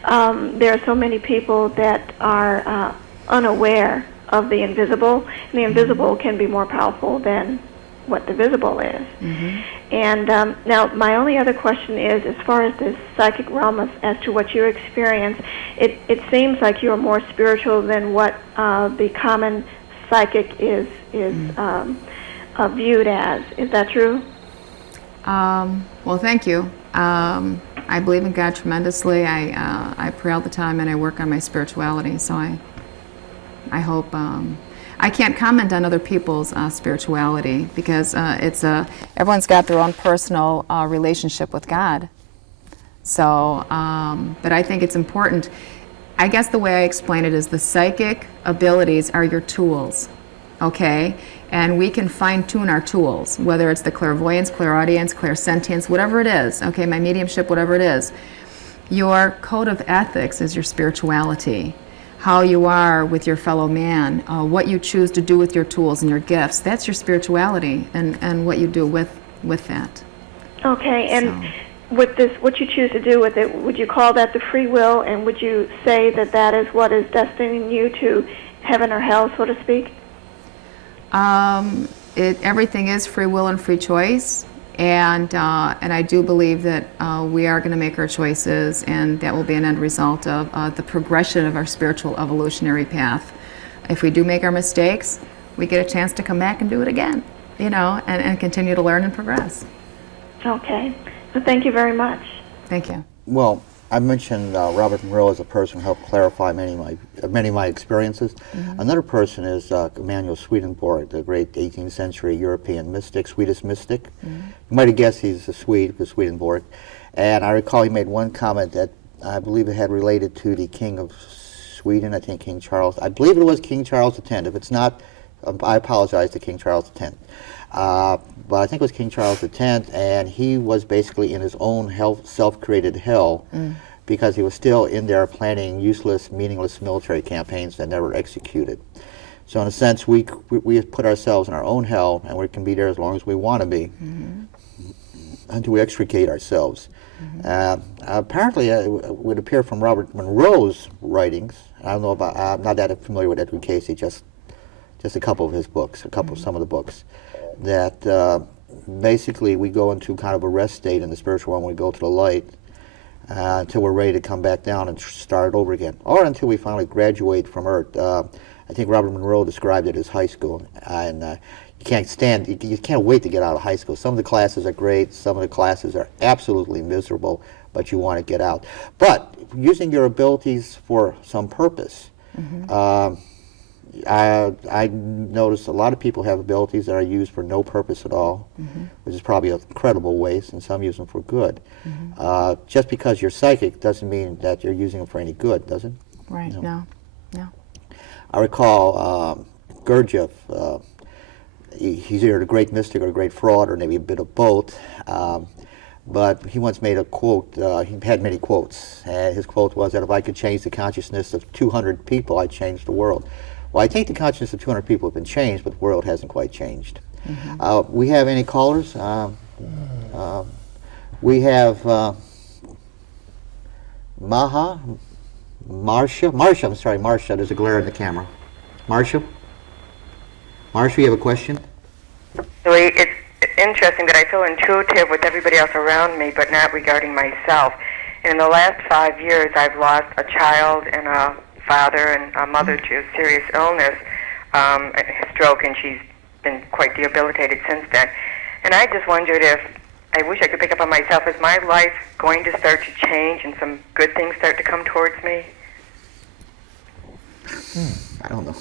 There are so many people that are unaware of the invisible, and the invisible can be more powerful than what the visible is. Mm-hmm. And now my only other question is, as far as this psychic realm, as to what you experience, it seems like you're more spiritual than what the common psychic is viewed as. Is that true? Well, thank you. I believe in God tremendously. I pray all the time, and I work on my spirituality. So I hope. I can't comment on other people's spirituality because everyone's got their own personal relationship with God. So, but I think it's important. I guess the way I explain it is the psychic abilities are your tools, okay? And we can fine-tune our tools, whether it's the clairvoyance, clairaudience, clairsentience, whatever it is, okay, my mediumship, whatever it is. Your code of ethics is your spirituality. How you are with your fellow man, what you choose to do with your tools and your gifts, that's your spirituality and what you do with that. Okay, and with this, what you choose to do with it, would you call that the free will, and would you say that that is what is destining you to heaven or hell, so to speak? Everything is free will and free choice, and I do believe that we are going to make our choices, and that will be an end result of the progression of our spiritual evolutionary path. If we do make our mistakes, we get a chance to come back and do it again, and continue to learn and progress. Okay. Well, thank you very much. Thank you. Well, I mentioned Robert Monroe as a person who helped clarify many of my experiences. Mm-hmm. Another person is Emanuel Swedenborg, the great 18th century European mystic, Swedish mystic. Mm-hmm. You might have guessed he's a Swede, for Swedenborg. And I recall he made one comment that I believe it had related to the King of Sweden, I think King Charles. I believe it was King Charles X. If it's not, I apologize to King Charles X. But I think it was King Charles X, and he was basically in his own self-created hell because he was still in there planning useless, meaningless military campaigns that never executed. So in a sense, we put ourselves in our own hell, and we can be there as long as we want to be until we extricate ourselves. Apparently, it would appear from Robert Monroe's writings, I don't know about, I'm not that familiar with Edwin Casey, just a couple of his books, some of the books, that basically we go into kind of a rest state in the spiritual realm when we go to the light until we're ready to come back down and start over again, or until we finally graduate from Earth. I think Robert Monroe described it as high school, and you can't wait to get out of high school. Some of the classes are great, some of the classes are absolutely miserable, but you want to get out. But using your abilities for some purpose, I noticed a lot of people have abilities that are used for no purpose at all, which is probably an incredible waste, and some use them for good. Just because you're psychic doesn't mean that you're using them for any good, does it? Right, no. I recall Gurdjieff, he's either a great mystic or a great fraud, or maybe a bit of both. But he once made a quote, he had many quotes, and his quote was that if I could change the consciousness of 200 people, I'd change the world. Well, I think the consciousness of 200 people have been changed, but the world hasn't quite changed. We have any callers? We have Marcia, I'm sorry, Marcia, there's a glare in the camera. Marcia, you have a question? It's interesting that I feel intuitive with everybody else around me, but not regarding myself. In the last 5 years, I've lost a child and a father and a mother to serious illness, a stroke, and she's been quite debilitated since then. And I just wondered if, I wish I could pick up on myself, is my life going to start to change and some good things start to come towards me? I don't know.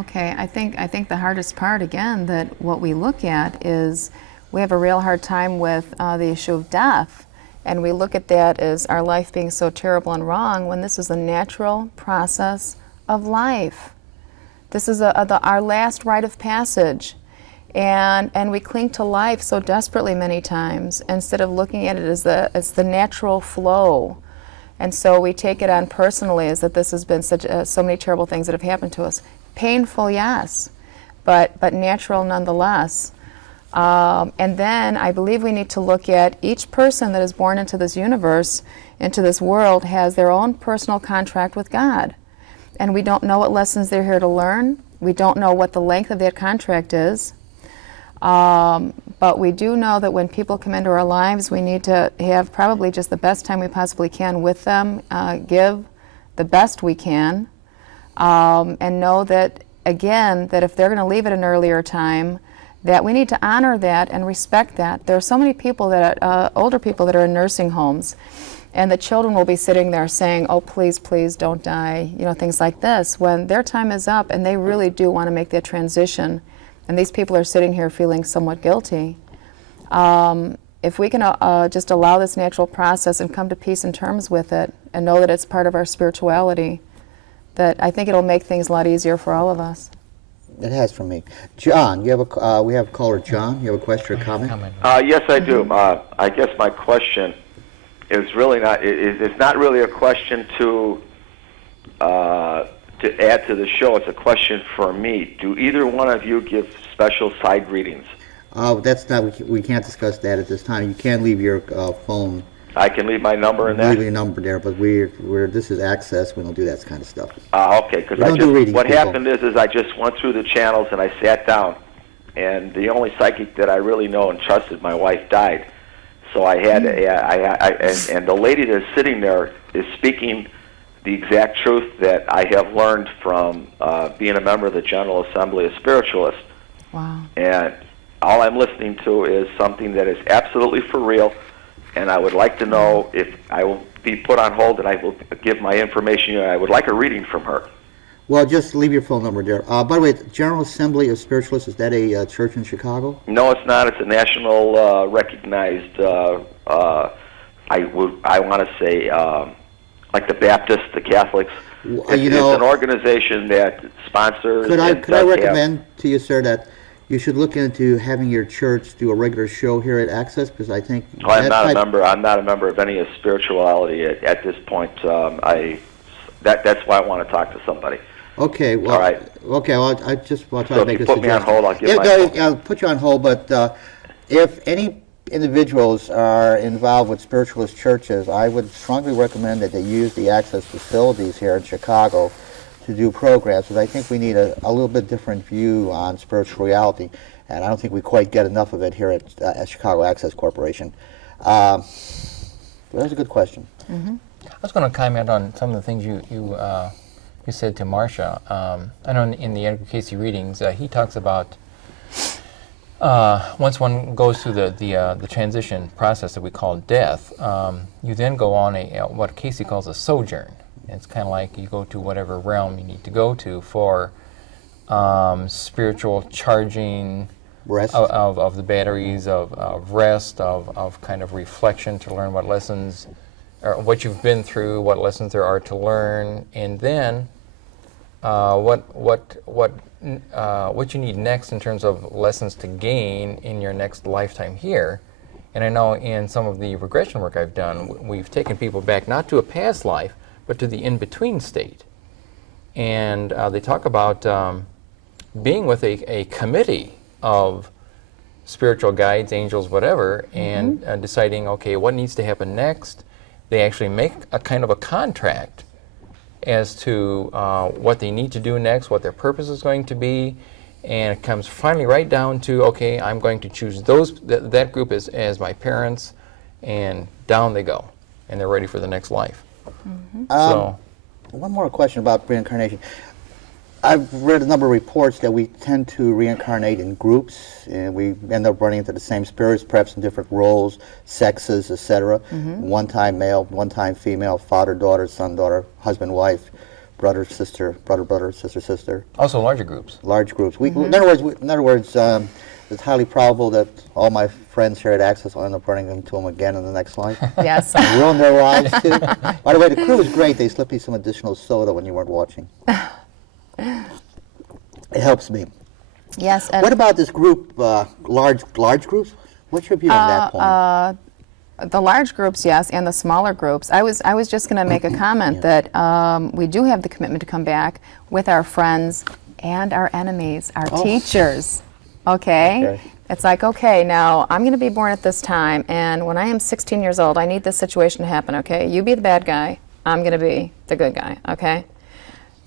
Okay, I think the hardest part, again, that what we look at is we have a real hard time with the issue of death. And we look at that as our life being so terrible and wrong when this is a natural process of life. This is our last rite of passage. And we cling to life so desperately many times instead of looking at it as the natural flow. And so we take it on personally as that this has been so many terrible things that have happened to us. Painful, yes, but natural nonetheless. And then I believe we need to look at each person that is born into this universe, into this world, has their own personal contract with God. And we don't know what lessons they're here to learn. We don't know what the length of that contract is. But we do know that when people come into our lives, we need to have probably just the best time we possibly can with them, give the best we can, and know that, again, that if they're going to leave at an earlier time, that we need to honor that and respect that. There are so many people that older people that are in nursing homes, and the children will be sitting there saying, "Oh, please, please don't die," things like this, when their time is up and they really do want to make that transition. And these people are sitting here feeling somewhat guilty. If we can just allow this natural process and come to peace and terms with it and know that it's part of our spirituality, that I think it'll make things a lot easier for all of us. It has for me. John, we have a caller. John, you have a question or comment? Yes, I do. I guess my question is really not. It's not really a question to add to the show. It's a question for me. Do either one of you give special side readings? That's not. We can't discuss that at this time. You can leave your phone. I can leave my number in there. Leave your number there, but this is access. We don't do that kind of stuff. Okay. Because what happened is I just went through the channels and I sat down, and the only psychic that I really know and trusted, my wife, died. So I had and the lady that's sitting there is speaking the exact truth that I have learned from being a member of the General Assembly of Spiritualists. Wow. And all I'm listening to is something that is absolutely for real, and I would like to know if I will be put on hold and I will give my information. I would like a reading from her. Well, just leave your phone number there. By the way, General Assembly of Spiritualists, is that a church in Chicago? No, it's not. It's a national recognized, I want to say, like the Baptists, the Catholics. It's an organization that sponsors. Could I recommend to you, sir, that you should look into having your church do a regular show here at Access? Because I think I'm not a member. I'm not a member of any of spirituality at this point. That's why I want to talk to somebody. Okay. Well, all right. Okay. Well, I just want to try to make a suggestion. Put me on hold. I'll give I'll put you on hold. But if any individuals are involved with spiritualist churches, I would strongly recommend that they use the Access facilities here in Chicago to do programs, because I think we need a little bit different view on spiritual reality, and I don't think we quite get enough of it here at Chicago Access Corporation. That was a good question. Mm-hmm. I was going to comment on some of the things you said to Marcia. I know in the Edgar Casey readings, he talks about once one goes through the transition process that we call death, you then go on what Casey calls a sojourn. It's kind of like you go to whatever realm you need to go to for spiritual charging Rest. of the batteries, of rest, of kind of reflection to learn what lessons, or what you've been through, what lessons there are to learn, and then what you need next in terms of lessons to gain in your next lifetime here. And I know in some of the regression work I've done, we've taken people back not to a past life, but to the in-between state. And they talk about being with a committee of spiritual guides, angels, whatever, and deciding, okay, what needs to happen next. They actually make a kind of a contract as to what they need to do next, what their purpose is going to be, and it comes finally right down to, okay, I'm going to choose that group as my parents, and down they go. and they're ready for the next life. So, One more question about reincarnation. I've read a number of reports that we tend to reincarnate in groups, and we end up running into the same spirits, perhaps in different roles, sexes, etc. One time male, one time female, father, daughter, son, daughter, husband, wife, brother, sister, brother, brother, sister, sister. also larger groups. Large groups. In other words, it's highly probable that all my friends here at Access will end up running into them again in the next life. Yes. And ruin their lives too. By the way, the crew was great. They slipped me some additional soda when you weren't watching. It helps me. Yes. And What about this group, large groups? What's your view on that point? the large groups, yes, and the smaller groups. I was just going to make a comment that we do have the commitment to come back with our friends and our enemies, our teachers. Okay? It's like, okay, now I'm going to be born at this time, and when I am 16 years old, I need this situation to happen, okay? You be the bad guy, I'm going to be the good guy, okay?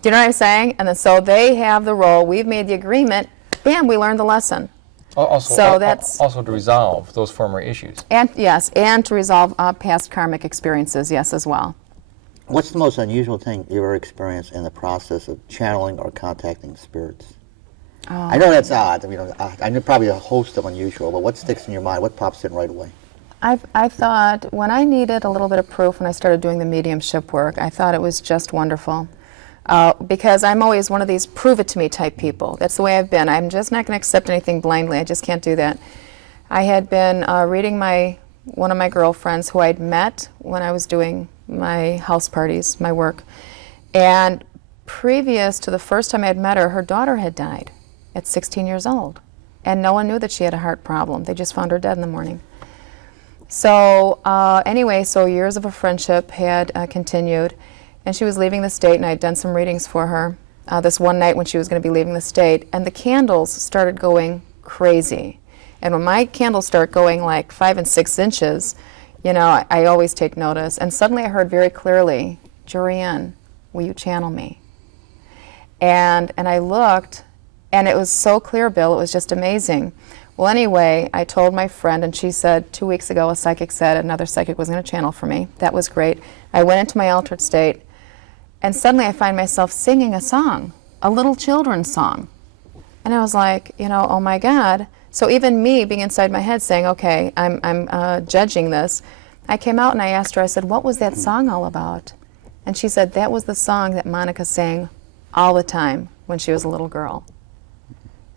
Do you know what I'm saying? And then so they have the role, we've made the agreement, bam, we learned the lesson. Also, that's also to resolve those former issues. And yes, and to resolve past karmic experiences, yes, as well. What's the most unusual thing you ever experienced in the process of channeling or contacting spirits? I know that's odd. I mean, I know probably a host of unusual, but what sticks in your mind? What pops in right away? I thought when I needed a little bit of proof when I started doing the mediumship work, I thought it was just wonderful. Because I'm always one of these prove it to me type people. That's the way I've been. I'm just not going to accept anything blindly. I just can't do that. I had been reading one of my girlfriends who I'd met when I was doing my house parties, my work. And previous to the first time I had met her, her daughter had died at 16 years old. And no one knew that she had a heart problem. They just found her dead in the morning. So anyway, so years of a friendship had continued. And she was leaving the state, and I had done some readings for her this one night when she was going to be leaving the state. And the candles started going crazy. And when my candles start going like 5 and 6 inches, you know, I always take notice. And suddenly I heard very clearly, Jurian, will you channel me? And I looked, and it was so clear, Bill, it was just amazing. Well, anyway, I told my friend, and she said 2 weeks ago a psychic said another psychic was going to channel for me. That was great. I went into my altered state, and suddenly I find myself singing a song, a little children's song. And I was like, you know, oh my God. So even me being inside my head saying, okay, I'm judging this, I came out and I asked her, I said, what was that song all about? And she said, that was the song that Monica sang all the time when she was a little girl.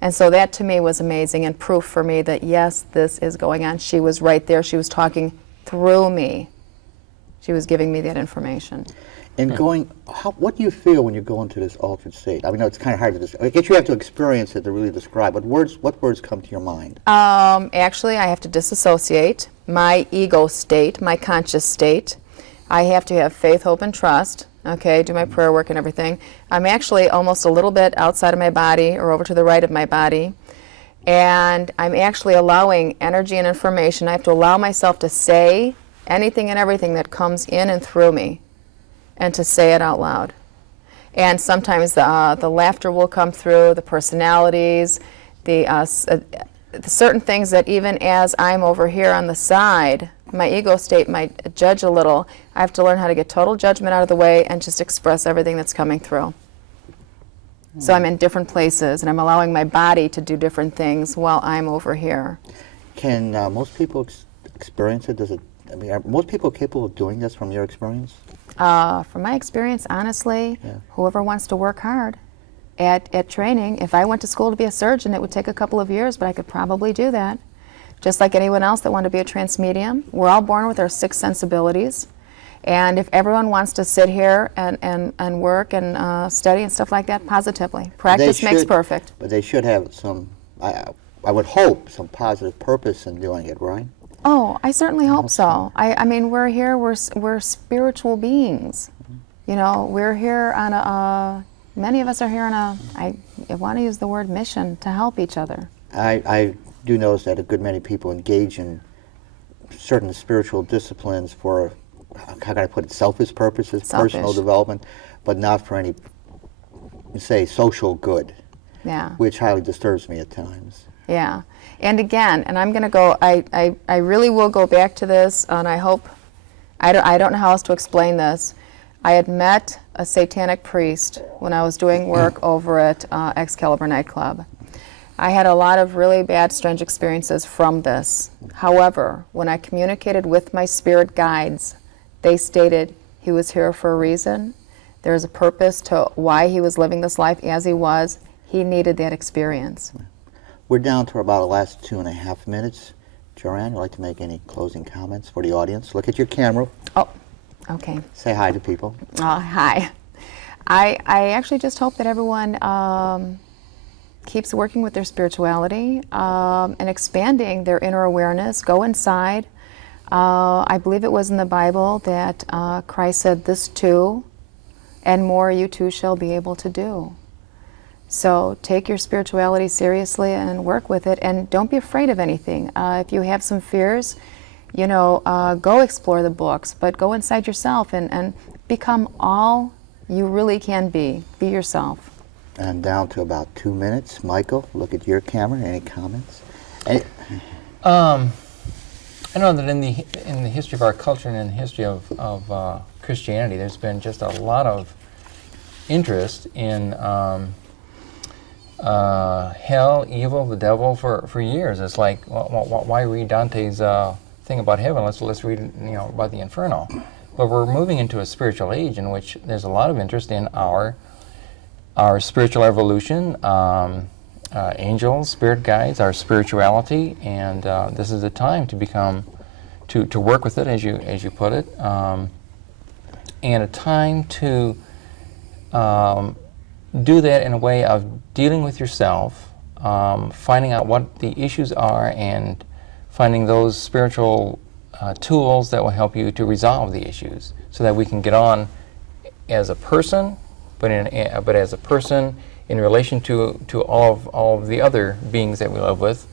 And so that to me was amazing and proof for me that yes, this is going on. She was right there. She was talking through me. She was giving me that information. And what do you feel when you go into this altered state? I mean, it's kind of hard to describe. I guess you have to experience it to really describe. What words come to your mind? Actually, I have to disassociate my ego state, my conscious state. I have to have faith, hope, and trust. Okay, do my prayer work and everything. I'm actually almost a little bit outside of my body or over to the right of my body. And I'm actually allowing energy and information. I have to allow myself to say anything and everything that comes in and through me, and to say it out loud. And sometimes the laughter will come through, the personalities, the certain things that even as I'm over here on the side, my ego state might judge a little. I have to learn how to get total judgment out of the way and just express everything that's coming through. So I'm in different places, and I'm allowing my body to do different things while I'm over here. Can most people experience it? Are most people capable of doing this from your experience? From my experience, honestly, whoever wants to work hard at training, if I went to school to be a surgeon, it would take a couple of years, but I could probably do that. Just like anyone else that wanted to be a transmedium. We're all born with our 6 sensibilities. And if everyone wants to sit here and work and study and stuff like that, positively. Practice makes perfect. But they should have some, I would hope, some positive purpose in doing it, right? Oh, I certainly hope so. I mean, we're here, we're spiritual beings. You know, we're here on many of us are here on I want to use the word mission, to help each other. I do notice that a good many people engage in certain spiritual disciplines for, how can I put it, selfish purposes, personal development, but not for any, say, social good, which highly disturbs me at times. Yeah. And again, and I'm going to go, I really will go back to this, and I hope I don't know how else to explain this. I had met a satanic priest when I was doing work over at Excalibur nightclub. I had a lot of really bad, strange experiences from this. However, when I communicated with my spirit guides, they stated he was here for a reason. There's a purpose to why he was living this life as he was. He needed that experience. We're down to about the last 2.5 minutes. Joanne, would you like to make any closing comments for the audience? Look at your camera. Oh, okay. Say hi to people. Hi. I actually just hope that everyone keeps working with their spirituality and expanding their inner awareness. Go inside. I believe it was in the Bible that Christ said, "This too, and more you too shall be able to do." So take your spirituality seriously and work with it, and don't be afraid of anything. If you have some fears, go explore the books, but go inside yourself and become all you really can be. Be yourself. And down to about 2 minutes. Michael, look at your camera. Any comments? I know that in the history of our culture and in the history of Christianity, there's been just a lot of interest in hell, evil, the devil for years. It's like, why read Dante's thing about heaven? Let's read about the inferno. But we're moving into a spiritual age in which there's a lot of interest in our spiritual evolution, angels, spirit guides, our spirituality, and this is a time to work with it, as you put it, and a time to do that in a way of dealing with yourself, finding out what the issues are, and finding those spiritual tools that will help you to resolve the issues, so that we can get on as a person, but as a person in relation to all of the other beings that we live with,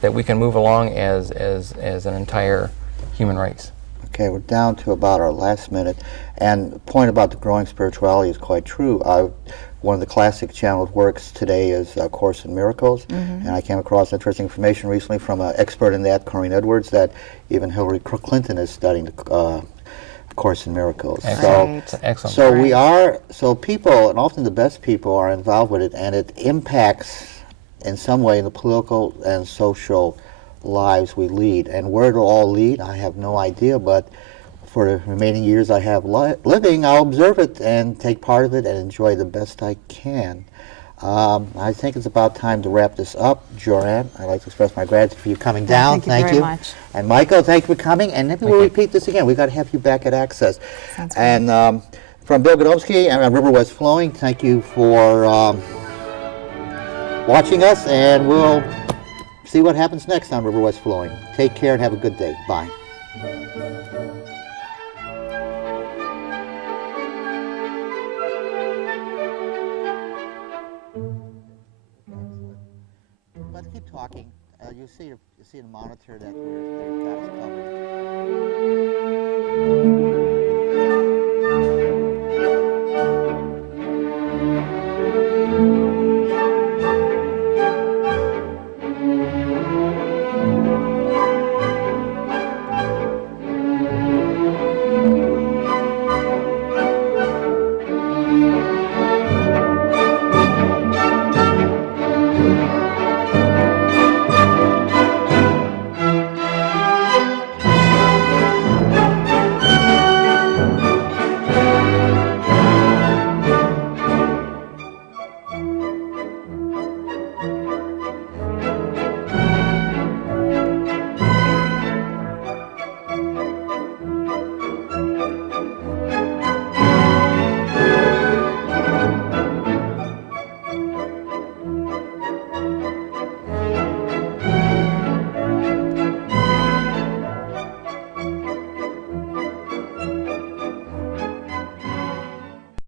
that we can move along as an entire human race. Okay, we're down to about our last minute, and the point about the growing spirituality is quite true. One of the classic channeled works today is Course in Miracles, and I came across interesting information recently from an expert in that, Corrine Edwards, that even Hillary Clinton is studying the Course in Miracles. Excellent. Excellent. So people, and often the best people, are involved with it, and it impacts in some way the political and social lives we lead. And where it'll all lead, I have no idea, but for the remaining years I have living, I'll observe it and take part of it and enjoy the best I can. I think it's about time to wrap this up. Joanne, I'd like to express my gratitude for you coming down. Thank you very much. And Michael, thank you for coming. And maybe we'll repeat this again. We've got to have you back at Access. Sounds good. And from Bill Godomsky and Riverwest Flowing, thank you for watching us, and we'll see what happens next on Riverwest Flowing. Take care and have a good day. Bye. But keep talking. You see the monitor that they've got us covered.